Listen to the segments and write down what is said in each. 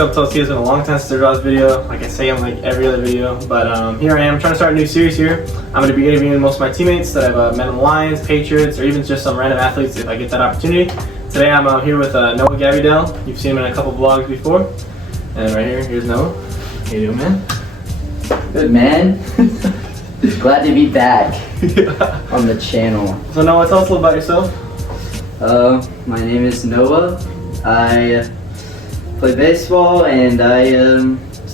up, Toasty? It's been a long time since I dropped this video. Like I say, I'm like every other video, but here I am trying to start a new series here. I'm going to be interviewing most of my teammates that I've met on the Lions, Patriots, or even just some random athletes if I get that opportunity. Today I'm here with Noah Ghavidel. You've seen him in a couple vlogs before. And right here, here's Noah. How you doing, man? Good, man. Glad to be back on the channel. So Noah, tell us a little about yourself. My name is Noah. I play baseball and I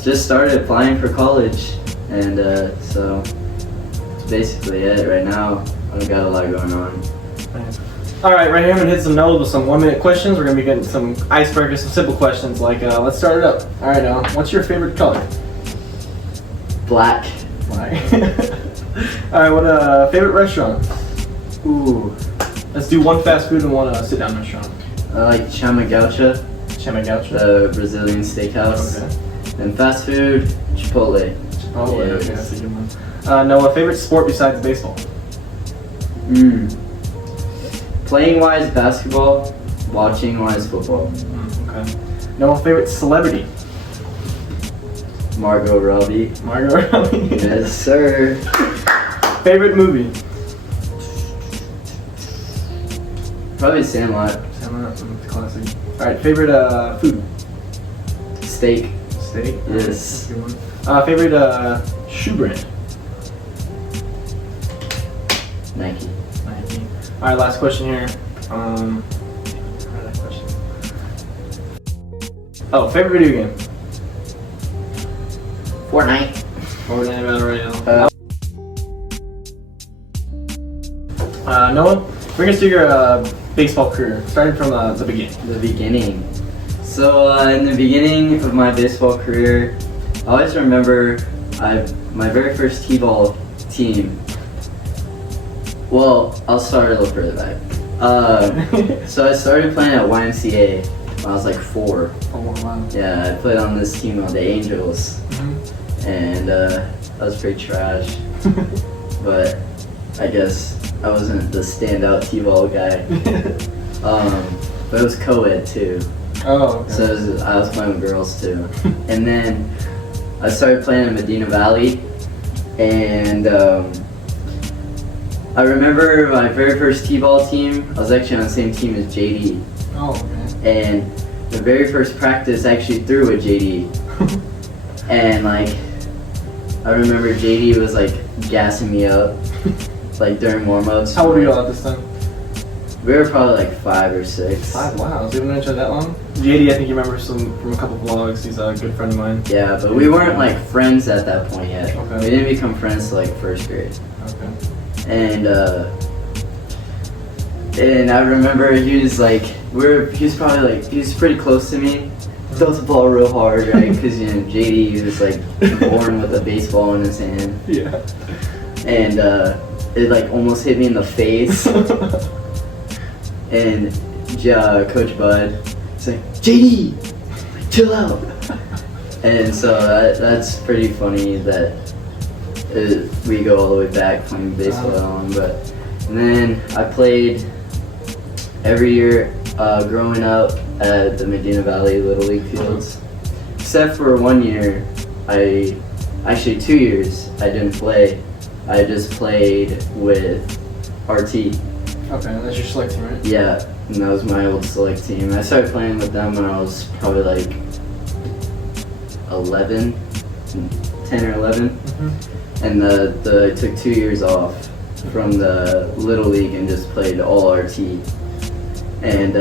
just started applying for college, and so that's basically it right now. I've got a lot going on. Alright, right here I'm going to hit some Noah with some 1-minute questions. We're going to be getting some icebreakers, some simple questions like, let's start it up. Alright Noah, what's your favorite color? Black. Black. Alright, what favorite restaurant? Ooh. Let's do one fast food and one sit-down restaurant. I like Chama Gaucha. Chama Gaucha? The Brazilian steakhouse. Okay. And fast food, Chipotle. Chipotle, Yes. okay, that's a good one. Noah, favorite sport besides baseball? Playing wise basketball, watching wise football. Okay. Noah, favorite celebrity? Margot Robbie. Margot Robbie? Yes, sir. Favorite movie? Probably Sandlot. Sandlot, classic. Alright, favorite food? Steak. Steak? Yes. That's a good one. Favorite shoe brand? Nike. Nike. Alright, last question here. Oh, favorite video game? Fortnite. Fortnite Battle Royale. Noah, bring us through your baseball career, starting from the beginning. The beginning. So in the beginning of my baseball career, I always remember my very first T-ball team. Well, I'll start a little further back. So I started playing at YMCA when I was like 4. Oh wow. Yeah, I played on this team called the Angels, and that was pretty trash. But I guess I wasn't the standout T-ball guy. But it was co-ed too. Oh, okay. So I was playing with girls too. And then I started playing in Medina Valley, and I remember my very first T-ball team, I was actually on the same team as JD. Oh, okay. And the very first practice I actually threw with JD. And like, I remember JD was like gassing me up like during warm-ups. How old were you all at this time? We were probably like 5 or 6. 5, wow. So you've known each other that long? JD, I think you remember some from a couple vlogs. He's a good friend of mine. Yeah, but we weren't like friends at that point yet. Okay. We didn't become friends till like 1st grade. Okay. And I remember he was like, he was pretty close to me. Throws the ball real hard, right? Because you know JD, he was like born with a baseball in his hand. Yeah. And it like almost hit me in the face. And Coach Bud was like, JD, chill out. And so that's pretty funny that we go all the way back playing baseball. And then I played every year growing up at the Medina Valley Little League fields. Except for 1 year, 2 years, I didn't play. I just played with RT. Okay, that's your select team, right? Yeah, and that was my old select team. I started playing with them when I was probably like 10 or 11. And I took 2 years off from the Little League and just played all RT. And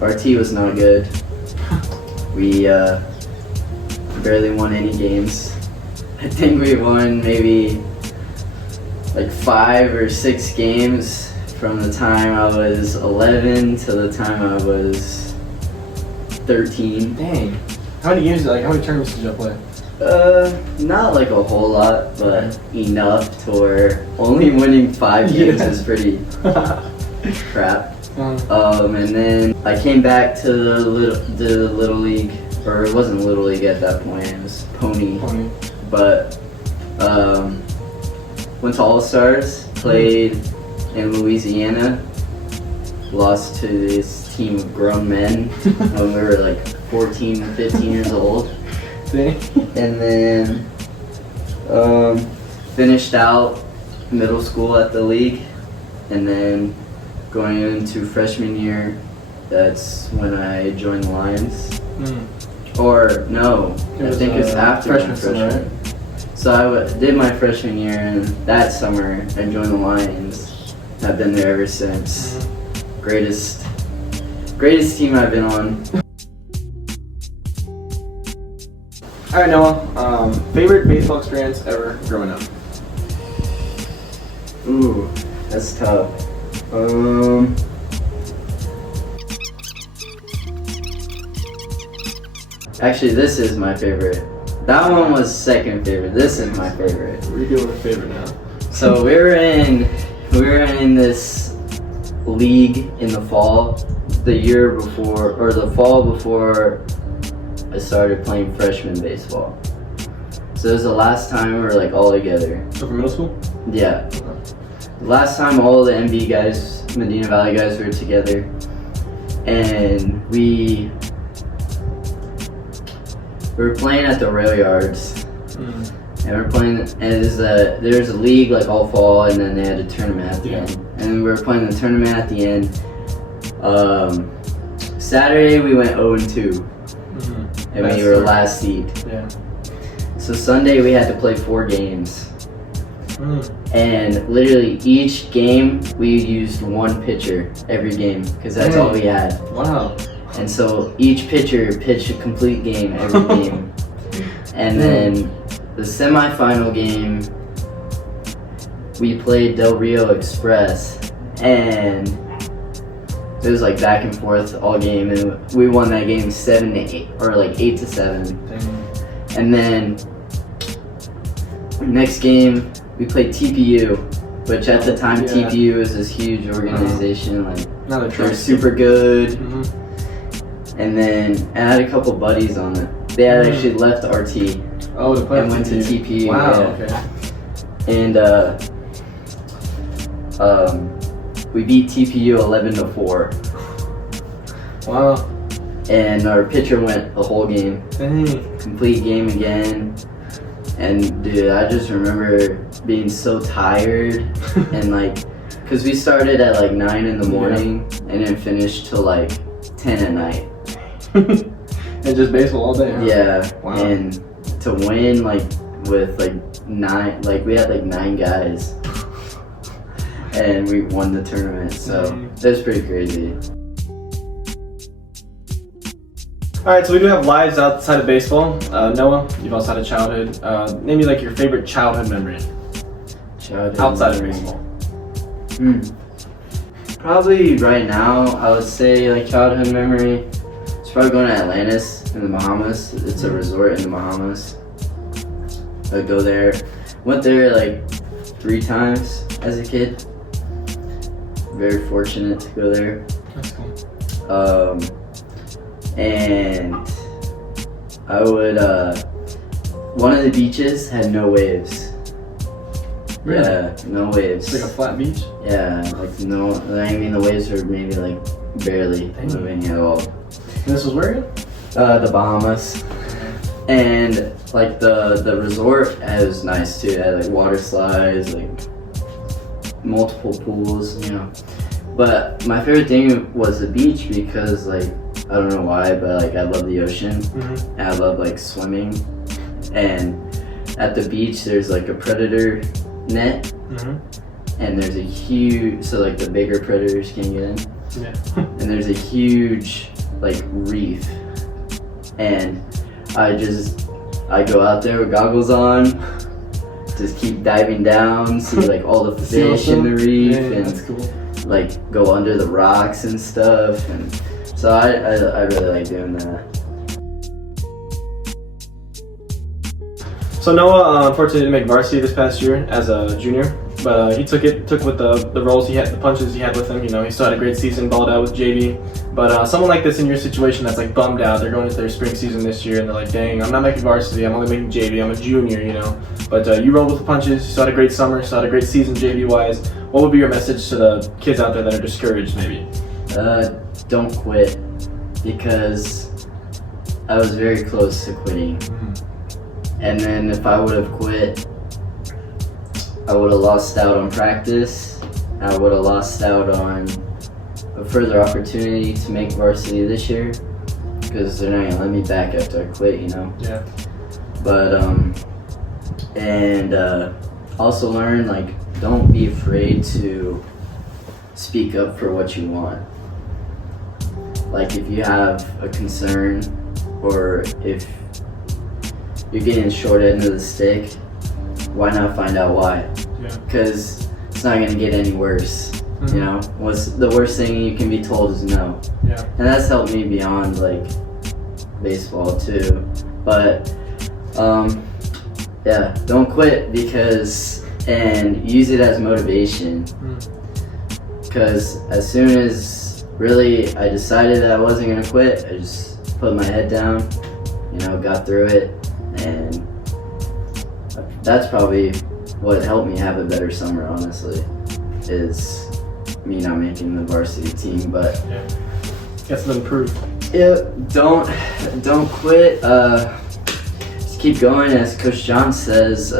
RT was not good. We barely won any games. I think we won maybe like 5 or 6 games from the time I was 11 to the time I was 13. Dang. How many games, how many tournaments did you play? Not like a whole lot, but enough to where only winning 5 games is pretty crap. And then I came back to the Little League, or it wasn't Little League at that point, it was Pony. But went to All-Stars, played in Louisiana, lost to this team of grown men when we were like 14, 15 years old. See? And then finished out middle school at the league, and then going into freshman year, that's when I joined the Lions. Or no, I think it's after freshman my summer, right? So I did my freshman year, and that summer I joined the Lions. I've been there ever since. Greatest team I've been on. All right, Noah. Favorite baseball experience ever growing up? Ooh, that's tough. Actually, this is my favorite. That one was second favorite. This is my favorite. We're doing a favorite now. So we were in this league in the fall, the fall before I started playing freshman baseball. So it was the last time we were like all together. So from middle school? Yeah. The last time all the MB guys, Medina Valley guys, were together, and we were playing at the rail yards. And we're playing, and there's a league like all fall, and then they had a tournament at the end. And we were playing the tournament at the end. Saturday we went 0-2, and we were last seed. Yeah. So Sunday we had to play 4 games, and literally each game we used 1 pitcher every game because that's all we had. Wow. And so each pitcher pitched a complete game every game, and then the semifinal game, we played Del Rio Express, and it was like back and forth all game, and we won that game 7-8 or like 8-7. And then next game we played TPU, which at the time TPU was this huge organization, like they're super good. And then I had a couple buddies on it. They had actually left RT. Oh, to play and went to TPU. Wow. Yeah. And we beat TPU 11-4. Wow. And our pitcher went the whole game. Dang. Complete game again. And dude, I just remember being so tired and like, cause we started at like 9 in the morning and then finished till like 10 at night. And just baseball all day. Huh? Yeah. Wow. And to win like with like 9, like we had like 9 guys, and we won the tournament. So that was pretty crazy. All right, so we do have lives outside of baseball. Noah, you've also had a childhood. Name me like your favorite childhood memory. Outside of baseball. Probably right now, I would say like childhood memory. It's probably going to Atlantis in the Bahamas. It's a resort in the Bahamas. I'd go there. Went there like 3 times as a kid. Very fortunate to go there. That's cool. And I would, one of the beaches had no waves. Really? Yeah, no waves. It's like a flat beach? Yeah, like no, I mean the waves were maybe like barely moving at all. And this was where? The Bahamas. And like the resort was nice too. It had like water slides, like multiple pools, you know. But my favorite thing was the beach because like, I don't know why, but like I love the ocean. And I love like swimming. And at the beach there's like a predator net. And there's a huge, so like the bigger predators can't get in. Yeah. And there's a huge like reef. And I go out there with goggles on, just keep diving down, see like all the fish in the reef, and that's cool. like go under the rocks and stuff. And so I really like doing that. So Noah, unfortunately, didn't make varsity this past year as a junior, but he took with the roles he had, the punches he had with him. You know, he still had a great season, balled out with JV. But someone like this in your situation that's like bummed out, they're going into their spring season this year and they're like, dang, I'm not making varsity, I'm only making JV, I'm a junior, you know. But you rolled with the punches, you still had a great summer, still had a great season JV-wise. What would be your message to the kids out there that are discouraged maybe? Don't quit, because I was very close to quitting. And then if I would have quit, I would have lost out on practice. I would have lost out on a further opportunity to make varsity this year, because they're not gonna let me back after I quit, you know. Yeah. But also learn, like, don't be afraid to speak up for what you want. Like, if you have a concern, or if you're getting the short end of the stick, why not find out why? Yeah. Because it's not gonna get any worse. You know, what's the worst thing you can be told is no. Yeah. And that's helped me beyond, like, baseball too. But yeah, don't quit, and use it as motivation. Because as soon as really I decided that I wasn't gonna quit, I just put my head down, you know, got through it, and that's probably what helped me have a better summer, honestly, is me not making the varsity team. But yeah, guess to improve. Yeah, don't quit. Just keep going, as Coach John says,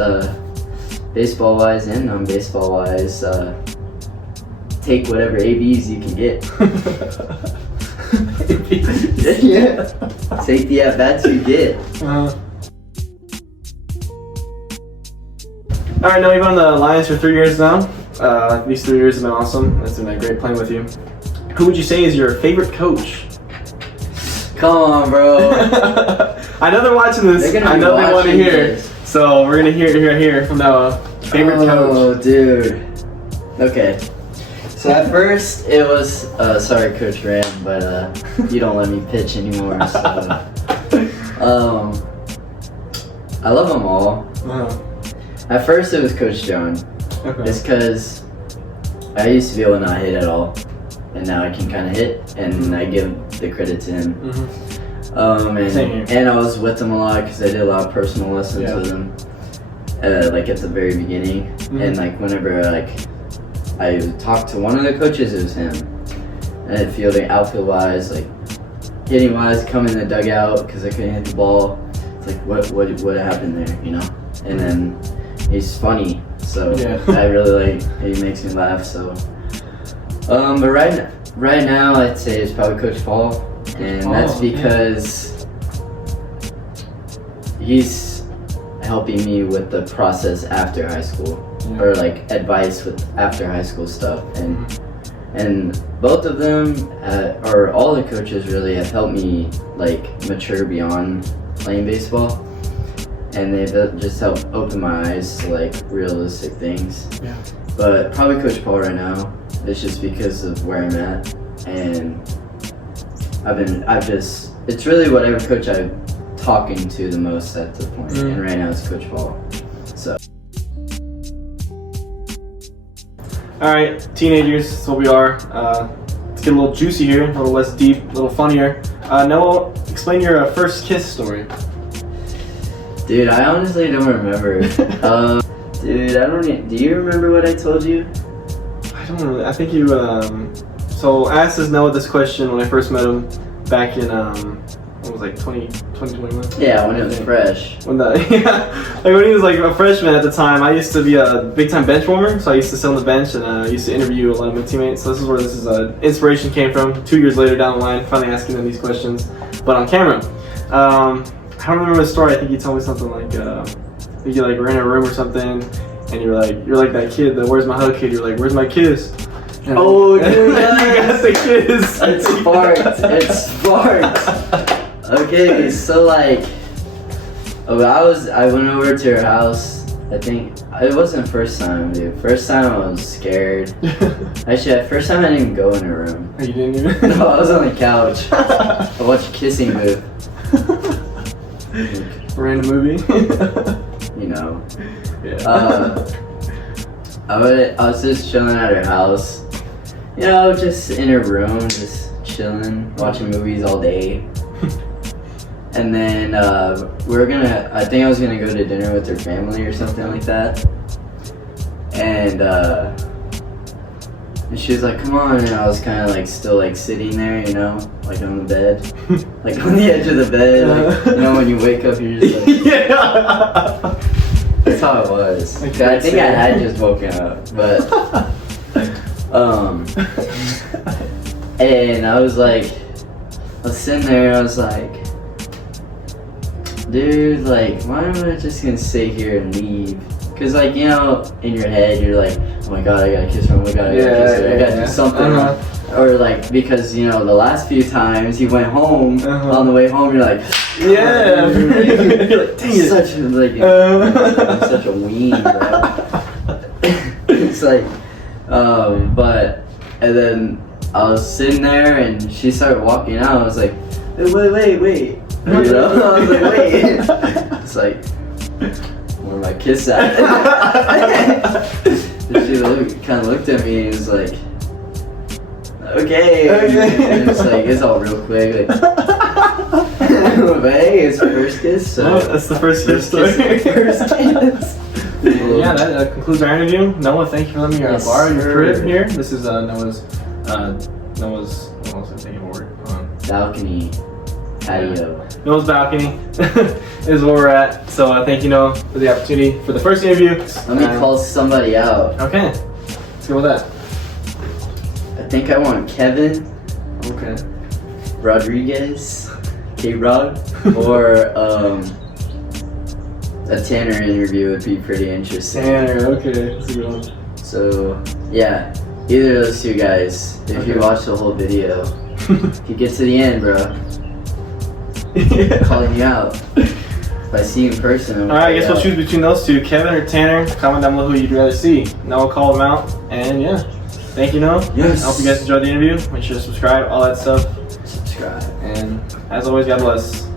baseball wise and non-baseball wise. Take whatever ABs you can get. Yeah. Take the at-bats you get. All right, now you've been on the Lions for 3 years now. These 3 years have been awesome. It's been great playing with you. Who would you say is your favorite coach? Come on, bro. I know they're watching this. I know they want to hear. So we're gonna hear from the favorite coach. Oh, dude. Okay. So at first it was sorry, Coach Ram, but you don't let me pitch anymore. So I love them all. At first it was Coach John. Okay. It's because I used to be able to not hit at all, and now I can kind of hit, and I give the credit to him. And I was with him a lot because I did a lot of personal lessons with him, like at the very beginning. And like whenever I talked to one of the coaches, it was him. And fielding, outfield wise, like hitting wise, come in the dugout because I couldn't hit the ball. It's like what happened there, you know? And then he's funny, so I really like. He makes me laugh. So, but right now I'd say it's probably Coach Paul, and that's because he's helping me with the process after high school, or like advice with after high school stuff, and both of them, or all the coaches really have helped me like mature beyond playing baseball. And they've just helped open my eyes to like realistic things. Yeah. But probably Coach Paul right now. It's just because of where I'm at, and it's really whatever coach I'm talking to the most at the point. And right now it's Coach Paul. So. All right, teenagers, that's what we are. Let's get a little juicy here, a little less deep, a little funnier. Noah, explain your first kiss story. Dude, I honestly don't remember. Dude, do you remember what I told you? I don't really. I think you, so I asked Noah this question when I first met him back in, what was it, like 2021? Yeah, when it was fresh. Like when he was like a freshman at the time, I used to be a big time bench warmer, so I used to sit on the bench and I used to interview a lot of my teammates. So this is where inspiration came from. 2 years later down the line, finally asking them these questions, but on camera. I don't remember the story. I think you told me something like, you like were in a room or something, and you're like that kid, the "Where's my hug" kid. You're like, "Where's my kiss?" And oh, dude, you got the kiss. It sparked. Okay, so like, I went over to her house. I think it wasn't first time, dude. First time I was scared. Actually, first time I didn't even go in her room. Oh, you didn't even? No, I was on the couch. I watched Kissing Booth. Random movie. You know. Yeah. I was just chilling at her house. You know, just in her room, just chilling, watching movies all day. And then I think I was gonna go to dinner with her family or something like that. And And she was like, come on, and I was kind of like still like sitting there, you know, like on the bed, like on the edge of the bed, like, you know, when you wake up, you're just like, Yeah. that's how it was. Like, I think I had just woken up, but, and I was sitting there, and I was like, dude, like, why am I just gonna sit here and leave? Cause like, you know, in your head, you're like, oh my god, I gotta kiss her, oh my god, I gotta kiss her, I gotta do something. Or like, because, you know, the last few times you went home, on the way home, you're like, Yeah. You're like, dang it. Such, like, I'm such a ween, bro. It's like, but, and then I was sitting there and she started walking out. I was like, wait. You know? I was like, wait. It's like, where my kiss at? And she kind of looked at me and was like, okay. And it's like, it's all real quick. Like, but hey, it's first kiss. So that's the first kiss story. First kiss. Yeah, that concludes our interview. Noah, thank you for letting me borrow your crib here. This is Noah's, what was I thinking of word? Balcony, patio. Noah's balcony is where we're at. So thank you, Noah, for the opportunity for the first interview. Let me call somebody out. Okay, let's go with that. I think I want Kevin Okay. Rodriguez, K-Rod, or a Tanner interview would be pretty interesting. Tanner, okay, that's a good one. So yeah, either of those two guys. If you watch the whole video, if you get to the end, bro, I'm calling you out. If I see you in person, Alright, I guess we'll choose between those two, Kevin or Tanner. Comment down below who you'd rather see. Noah, call them out. And yeah, thank you, Noah. Yes. I hope you guys enjoyed the interview. Make sure to subscribe, all that stuff. Subscribe. And as always, God bless.